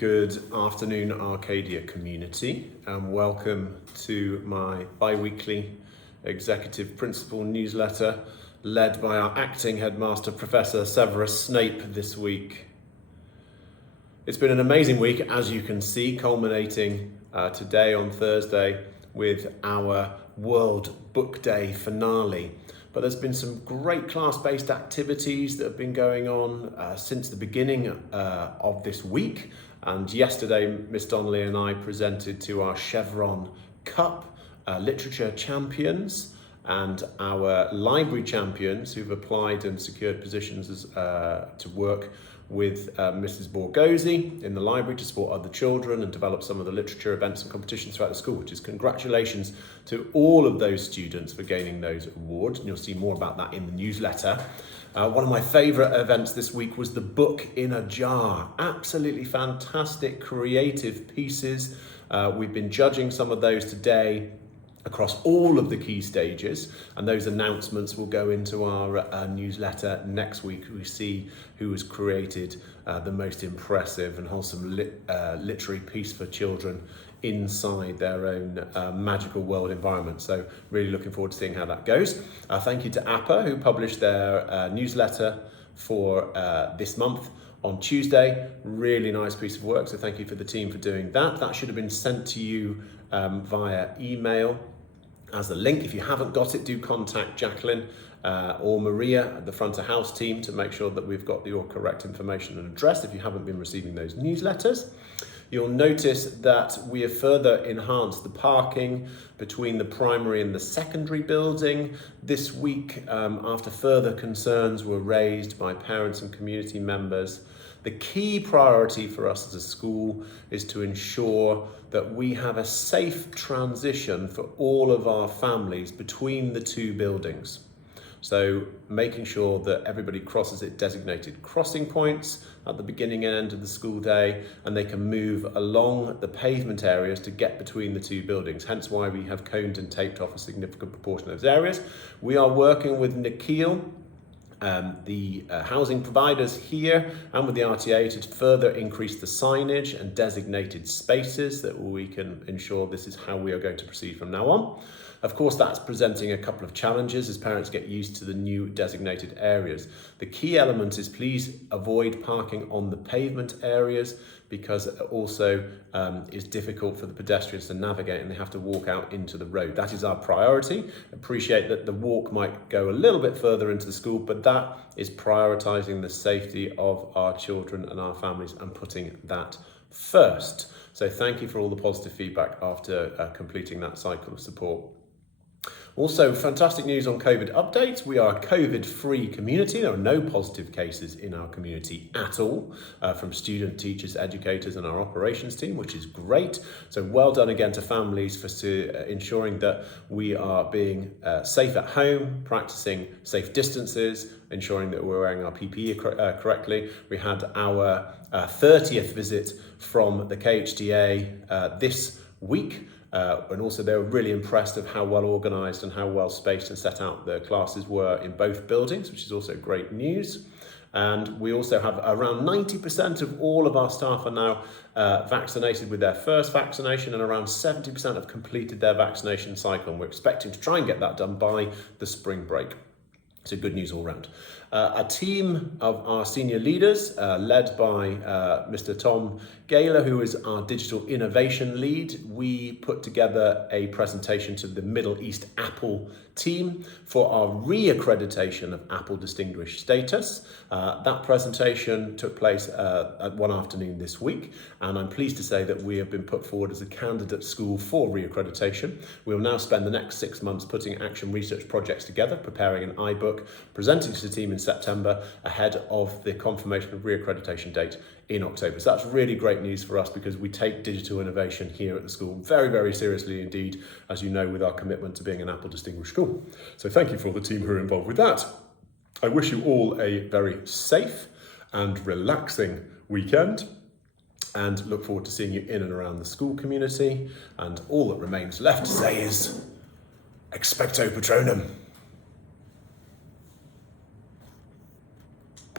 Good afternoon, Arcadia community, and welcome to my bi-weekly executive principal newsletter led by our acting headmaster, Professor Severus Snape, this week. It's been an amazing week, as you can see, culminating today on Thursday with our World Book Day finale. But there's been some great class-based activities that have been going on since the beginning of this week. And yesterday, Miss Donnelly and I presented to our Chevron Cup literature champions and our library champions who've applied and secured positions as, to work with Mrs. Borgosi in the library to support other children and develop some of the literature events and competitions throughout the school, which is congratulations to all of those students for gaining those awards. And you'll see more about that in the newsletter. One of my favourite events this week was the Book in a Jar. Absolutely fantastic creative pieces. We've been judging some of those today across all of the key stages, and those announcements will go into our newsletter next week. We see who has created the most impressive and wholesome literary piece for children inside their own magical world environment. So really looking forward to seeing how that goes. Thank you to APA, who published their newsletter for this month on Tuesday. Really nice piece of work, so thank you for the team for doing that. That should have been sent to you via email as a link. If you haven't got it, do contact Jacqueline or Maria at the front of house team to make sure that we've got your correct information and address if you haven't been receiving those newsletters. You'll notice that we have further enhanced the parking between the primary and the secondary building this week after further concerns were raised by parents and community members. The key priority for us as a school is to ensure that we have a safe transition for all of our families between the two buildings. So making sure that everybody crosses at designated crossing points at the beginning and end of the school day, and they can move along the pavement areas to get between the two buildings, hence why we have coned and taped off a significant proportion of those areas. We are working with Nikhil, the housing providers here, and with the RTA to further increase the signage and designated spaces that we can ensure this is how we are going to proceed from now on. Of course, that's presenting a couple of challenges as parents get used to the new designated areas. The key element is please avoid parking on the pavement areas, because it also is difficult for the pedestrians to navigate and they have to walk out into the road. That is our priority. Appreciate that the walk might go a little bit further into the school, but that is prioritising the safety of our children and our families and putting that first. So thank you for all the positive feedback after completing that cycle of support. Also, fantastic news on COVID updates. We are a COVID-free community. There are no positive cases in our community at all from student, teachers, educators and our operations team, which is great. So well done again to families for ensuring that we are being safe at home, practicing safe distances, ensuring that we're wearing our PPE correctly. We had our 30th visit from the KHDA this week. And also they were really impressed of how well organised and how well spaced and set out the classes were in both buildings, which is also great news. And we also have around 90% of all of our staff are now vaccinated with their first vaccination, and around 70% have completed their vaccination cycle. And we're expecting to try and get that done by the spring break. So good news all round. A team of our senior leaders, led by Mr. Tom Gaylor, who is our digital innovation lead, we put together a presentation to the Middle East Apple team for our re-accreditation of Apple Distinguished status. That presentation took place at one afternoon this week, and I'm pleased to say that we have been put forward as a candidate school for re-accreditation. We will now spend the next 6 months putting action research projects together, preparing an iBook, presenting to the team in September ahead of the confirmation of re-accreditation date in October. So that's really great news for us, because we take digital innovation here at the school very, very seriously indeed, as you know, with our commitment to being an Apple Distinguished school. So thank you for all the team who are involved with that. I wish you all a very safe and relaxing weekend, and look forward to seeing you in and around the school community. And all that remains left to say is Expecto Patronum.